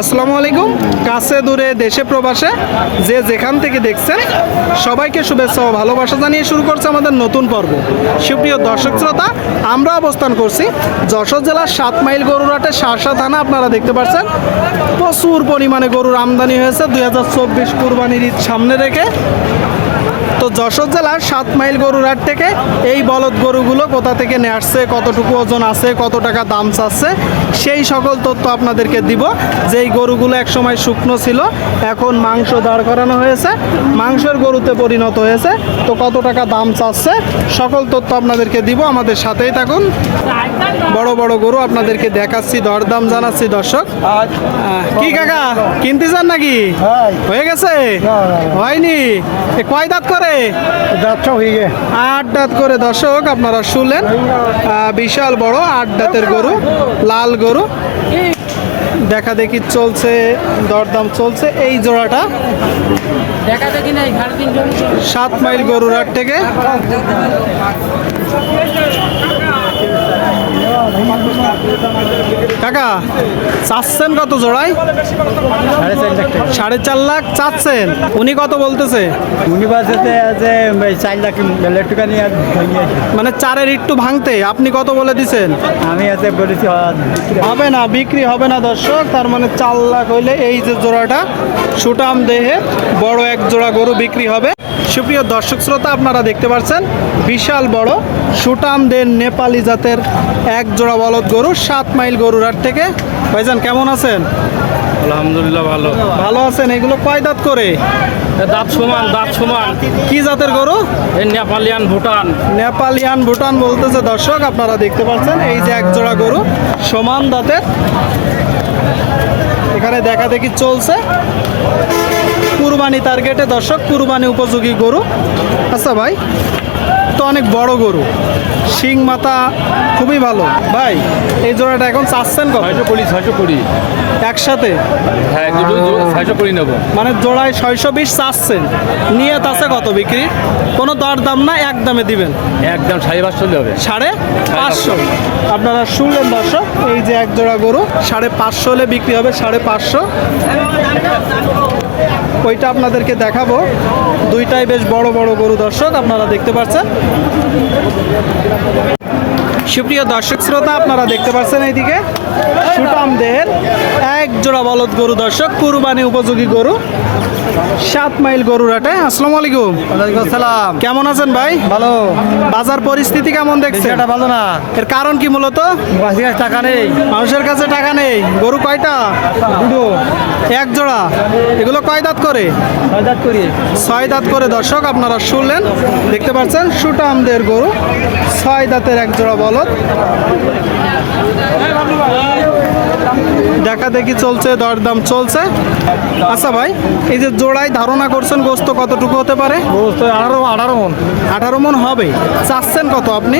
আসসালামু আলাইকুম। কাছে দূরে দেশে প্রবাসে যে যেখান থেকে দেখছেন সবাইকে শুভেচ্ছা ও ভালোবাসা জানিয়ে শুরু করছে আমাদের নতুন পর্ব। সুপ্রিয় দর্শক শ্রোতা, আমরা অবস্থান করছি যশোর জেলার 7 মাইল গরুরহাটে শার্শা থানা। আপনারা দেখতে পাচ্ছেন প্রচুর পরিমাণে গরুর আমদানি হয়েছে 2024 কুরবানির ঈদ সামনে রেখে। তো যশোর জেলার 7 মাইল গরুরহাট থেকে এই বলদ গরুগুলো কোথা থেকে নিয়ে আসছে, কতটুকু ওজন আছে, কত টাকা দাম চাচ্ছে, সেই সকল তথ্য আপনাদেরকে দিব। যেই গরুগুলো একসময় শুকনো ছিল, এখন মাংস দাঁড় করানো হয়েছে, মাংসের গরুতে পরিণত হয়েছে। তো কত টাকা দাম চাচ্ছে সকল তথ্য আপনাদেরকে দিব, আমাদের সাথেই থাকুন। বড় বড় গরু আপনাদেরকে দেখাচ্ছি, দরদাম জানাচ্ছি। দর্শক কি কাকা কিনতে চান নাকি? হয়ে গেছে? হয়নি? কয় দাঁত করে? 8 দাঁত করে। দর্শক আপনারা শুনলেন, বিশাল বড় 8 দাঁতের গরু, লাল গরু। দেখা দেখি চলছে, দরদাম চলছে এই জোড়াটা 7 মাইল গরুরহাট থেকে। কাকা চাচ্ছেন কত জোড়ায়? 4.5 লাখ চাচ্ছেন। উনি কত বলতেছে? উনি বলছে যে 4 লাখ টাকা নিয়ে মানে 4-এর একটু ভাঙতে। আপনি কত বলে দিছেন? আমি আছে বলেছি হবে না, বিক্রি হবে না দর্শক। তার মানে 4 লাখ হইলে এই যে জোড়াটা সুটাম দেহে বড় এক জোড়া গরু বিক্রি হবে। সুপ্রিয় দর্শক শ্রোতা, আপনারা দেখতে পাচ্ছেন বিশাল বড় সুটাম দেন নেপালি জাতের এক জোড়া বলদ গরু 7 মাইল গরুরহাট থেকে। ভাইজান কেমন আছেন? আলহামদুলিল্লাহ ভালো। ভালো আছেন। এগুলো কয় দাঁত করে? দাঁত সমান, দাঁত সমান। কি জাতের গরু? নেপালিয়ান ভুটান। নেপালিয়ান ভুটান বলতেছে দর্শক। আপনারা দেখতে পাচ্ছেন এই যে এক জোড়া গরু সমান দাঁতের, এখানে দেখা দেখি চলছে। কুরবানি টার্গেটে দর্শক, কুরবানি উপযোগী গরু। আচ্ছা ভাই, তো অনেক বড় গরু, শিং মাথা খুবই ভালো। ভাই এই জোড়াটা এখন চাচ্ছেন কত? 620 একসাথে? হ্যাঁ, 620 নেবো। মানে জোড়ায় 620 চাচ্ছেন। নিয়ত আছে কত বিক্রি? কোনো দর দাম না, এক দামে দিবেন? একদম 550 হবে। 550। আপনারা শুনলেন দর্শক, এই যে এক জোড়া গরু 550 হলে বিক্রি হবে। 550 ওইটা আপনাদেরকে দেখাবো। দুইটাই বেশ বড় বড় গরু দর্শক, আপনারা দেখতে পাচ্ছেন। সুপ্রিয় দর্শক শ্রোতা, আপনারা দেখতে পাচ্ছেন এইদিকে সুটাম দেহের এক জোড়া বলদ গরু দর্শক, কুরবানি উপযোগী গরু 7 মাইল গরুরহাটে। আসসালামু আলাইকুম। ওয়ালাইকুম আসসালাম। কেমন আছেন ভাই? ভালো। বাজার পরিস্থিতি কেমন দেখছেন? এটা ভালো না। এর কারণ কি মূলত? টাকা নেই, মানুষের কাছে টাকা নেই। গরু কয়টা? দুটো, এক জোড়া। এগুলো কয় দাঁত করে? 6 দাঁত করি। 6 দাঁত করে দর্শক, আপনারা শুনলেন, দেখতে পাচ্ছেন সুটামদের গরু 6 দাঁতের এক জোড়া বলদ। দেখা দেখি চলছে, দরদাম চলছে। আচ্ছা ভাই, এই যে জোড়ায় ধারণা করছেন গোস্ত কতটুকু হতে পারে? 18 মন। 18 মন হবে। চাচ্ছেন কত আপনি?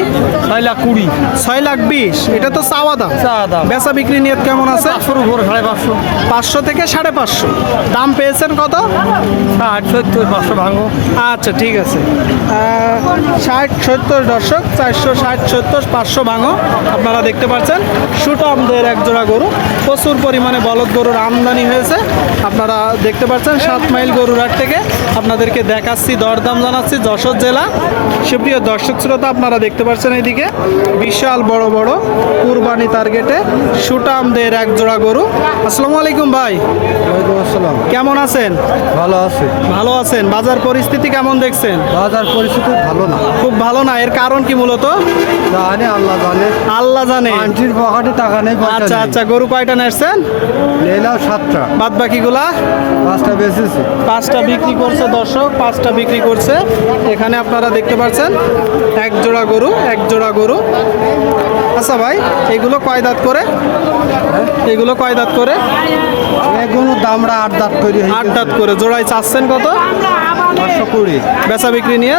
6 লাখ 20। 6 লাখ 20। এটা তো চাওয়া দাম। বেচা বিক্রি নিয়ত কেমন আছে? 500 উপর, 550। 500 থেকে 550। দাম পেয়েছেন কত? 60 70 500 ভাঙো। আচ্ছা ঠিক আছে। 60 70 দর্শক, 460 70 500 ভাঙো। আপনারা দেখতে পাচ্ছেন সুটামদের এক জোড়া গরু, প্রচুর পরিমাণে বলদ গরুর আমদানি হয়েছে। আপনারা দেখতে পাচ্ছেন 7 মাইল গরুরহাট থেকে আপনাদেরকে দেখাচ্ছি, দরদাম জানাচ্ছি। যশোর জেলা। সুপ্রিয় দর্শক শ্রোতা, আপনারা দেখতে পাচ্ছেন এইদিকে বিশাল বড় বড় কুরবানি টার্গেটে সুটামদের এক জোড়া গরু। আসসালামু আলাইকুম ভাই। ওয়ালাইকুম আসসালাম। কেমন আছেন? ভালো আছে। ভালো আছেন। বাজার পরিস্থিতি কেমন দেখছেন? বাজার পরিস্থিতি ভালো না। খুব ভালো না। এর কারণ কি মূলত? জানে আল্লাহ জানে। আল্লাহ জানে। আন্টির পকেটে টাকা নেই। আচ্ছা আচ্ছা, গরু কয়টা নেছেন? লেলাও 7টা। বাদ বাকিগুলা? 5টা বেচেছি। 5টা বিক্রি করছে দর্শক, 5টা বিক্রি করছে। এখানে আপনারা দেখতে পাচ্ছেন এক জোড়া গরু, এক জোড়া গরু। আচ্ছা ভাই, এগুলো কয় দাঁত করে? এগুলো কয় দাঁত করে? এগুলো দামরা 8 দাঁত করি। 8 দাঁত করে। জোড়ায় চাচ্ছেন কত? 520। বেচা বিক্রি নিয়ে?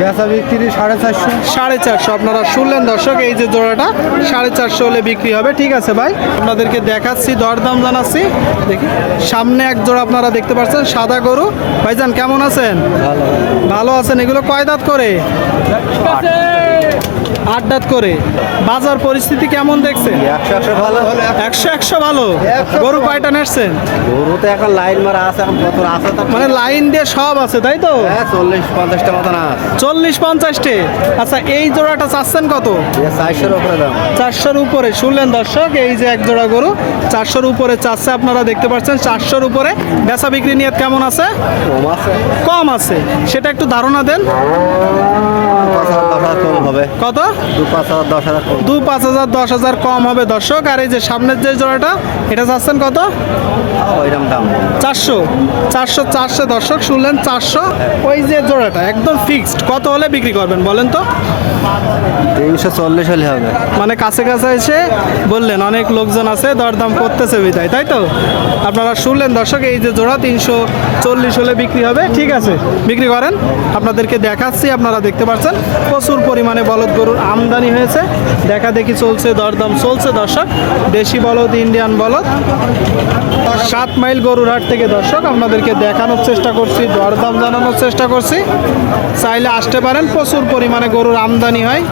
বেচা বিক্রি 450। 450। আপনারা শুনলেন দর্শক, এই যে জোড়াটা 450 হলে বিক্রি হবে। ঠিক আছে ভাই, আপনাদেরকে দেখাচ্ছি, দরদাম জানাচ্ছি। দেখি সামনে এক জোড়া আপনারা দেখতে পাচ্ছেন সাদা গরু। ভাইজান কেমন আছেন? ভালো। ভালো আছেন। এগুলো কয় দাঁত করে? 8 দাঁত করে। বাজার পরিস্থিতি কেমন দেখছেন? 100 ভালো 100 ভালো। গরু কয়টা নেসছেন? গরু তো এখন লাইন মারা আছে, এখন কত আছে তো মানে লাইন দিয়ে সব আছে তাই তো? 40-50টা মতন আছে। 40-50টে। আচ্ছা, এই জোড়াটা চাচ্ছেন কত? 400-এর উপরে দাম। 400-র উপরে। শুনলেন দর্শক, এই যে এক জোড়া গরু 400-র উপরে চাচ্ছে, আপনারা দেখতে পাচ্ছেন 400-র উপরে। বেচা বিক্রি নিয়ত কেমন আছে? কম আছে, কম আছে, সেটা একটু ধারণা দেন। 5,000-10,000 কম হবে। কত? 2-5,000-10,000 কম। 2-5,000-10,000 কম হবে দর্শক। আর এই যে সামনের যে জোড়াটা, এটা চাচ্ছেন কত? ওইরকম দাম 400 দর্শক, শুনলেন 400। ওই যে জোড়াটা একদম ফিক্সড কত হলে বিক্রি করবেন বলেন তো? 340 হলে হবে। মানে কাছে কাছে এসে বললেন, অনেক লোকজন আছে দরদাম করতেছে বিদায়, তাই তো? আপনারা শুনলেন দর্শক, এই যে জোড়া 340 হলে বিক্রি হবে। ঠিক আছে, বিক্রি করেন। আপনাদেরকে দেখাচ্ছি, আপনারা দেখতে পাচ্ছেন প্রচুর পরিমাণে বলদ গরুর আমদানি হয়েছে। দেখা দেখি চলছে, দরদাম চলছে দর্শক। দেশি বলদ, ইন্ডিয়ান বলদ। 7 মাইল গরুর হাট থেকে দর্শক আপনাদেরকে দেখানোর চেষ্টা করছি, দরদাম জানানোর চেষ্টা করছি। চাইলে আসতে পারেন, প্রচুর পরিমাণে গরুর আমদানি হয়।